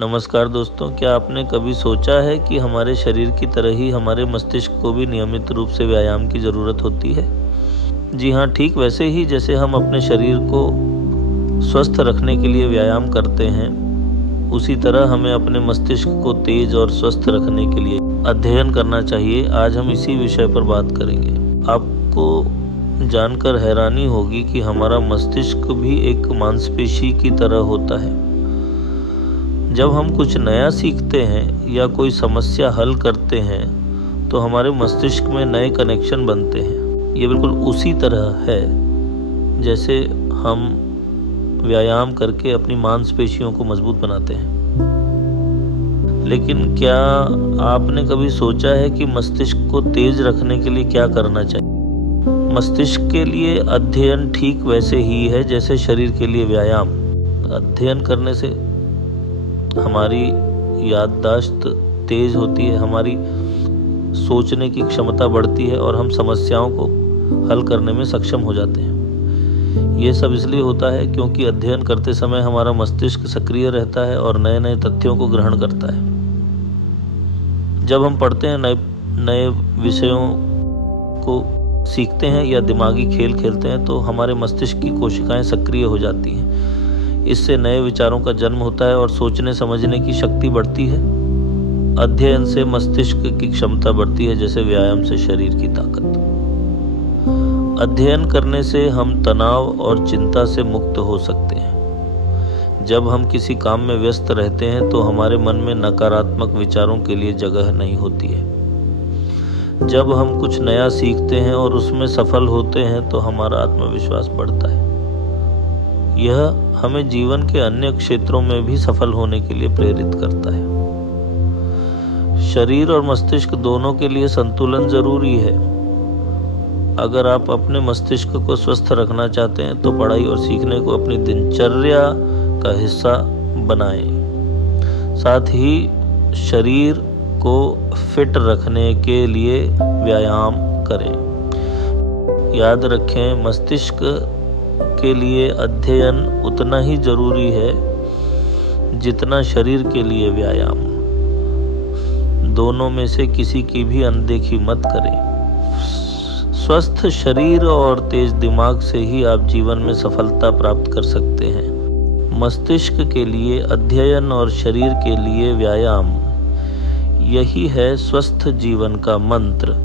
नमस्कार दोस्तों, क्या आपने कभी सोचा है कि हमारे शरीर की तरह ही हमारे मस्तिष्क को भी नियमित रूप से व्यायाम की ज़रूरत होती है। जी हाँ, ठीक वैसे ही जैसे हम अपने शरीर को स्वस्थ रखने के लिए व्यायाम करते हैं, उसी तरह हमें अपने मस्तिष्क को तेज और स्वस्थ रखने के लिए अध्ययन करना चाहिए। आज हम इसी विषय पर बात करेंगे। आपको जानकर हैरानी होगी कि हमारा मस्तिष्क भी एक मांसपेशी की तरह होता है। जब हम कुछ नया सीखते हैं या कोई समस्या हल करते हैं तो हमारे मस्तिष्क में नए कनेक्शन बनते हैं। ये बिल्कुल उसी तरह है जैसे हम व्यायाम करके अपनी मांसपेशियों को मजबूत बनाते हैं। लेकिन क्या आपने कभी सोचा है कि मस्तिष्क को तेज रखने के लिए क्या करना चाहिए? मस्तिष्क के लिए अध्ययन ठीक वैसे ही है जैसे शरीर के लिए व्यायाम। अध्ययन करने से हमारी याददाश्त तेज होती है, हमारी सोचने की क्षमता बढ़ती है और हम समस्याओं को हल करने में सक्षम हो जाते हैं। ये सब इसलिए होता है क्योंकि अध्ययन करते समय हमारा मस्तिष्क सक्रिय रहता है और नए नए तथ्यों को ग्रहण करता है। जब हम पढ़ते हैं, नए विषयों को सीखते हैं या दिमागी खेल खेलते हैं तो हमारे मस्तिष्क की कोशिकाएं सक्रिय हो जाती हैं। इससे नए विचारों का जन्म होता है और सोचने समझने की शक्ति बढ़ती है। अध्ययन से मस्तिष्क की क्षमता बढ़ती है, जैसे व्यायाम से शरीर की ताकत। अध्ययन करने से हम तनाव और चिंता से मुक्त हो सकते हैं। जब हम किसी काम में व्यस्त रहते हैं तो हमारे मन में नकारात्मक विचारों के लिए जगह नहीं होती है। जब हम कुछ नया सीखते हैं और उसमें सफल होते हैं तो हमारा आत्मविश्वास बढ़ता है। यह हमें जीवन के अन्य क्षेत्रों में भी सफल होने के लिए प्रेरित करता है। शरीर और मस्तिष्क दोनों के लिए संतुलन जरूरी है। अगर आप अपने मस्तिष्क को स्वस्थ रखना चाहते हैं तो पढ़ाई और सीखने को अपनी दिनचर्या का हिस्सा बनाएं। साथ ही शरीर को फिट रखने के लिए व्यायाम करें। याद रखें, मस्तिष्क के लिए अध्ययन उतना ही जरूरी है जितना शरीर के लिए व्यायाम। दोनों में से किसी की भी अनदेखी मत करें। स्वस्थ शरीर और तेज दिमाग से ही आप जीवन में सफलता प्राप्त कर सकते हैं। मस्तिष्क के लिए अध्ययन और शरीर के लिए व्यायाम, यही है स्वस्थ जीवन का मंत्र।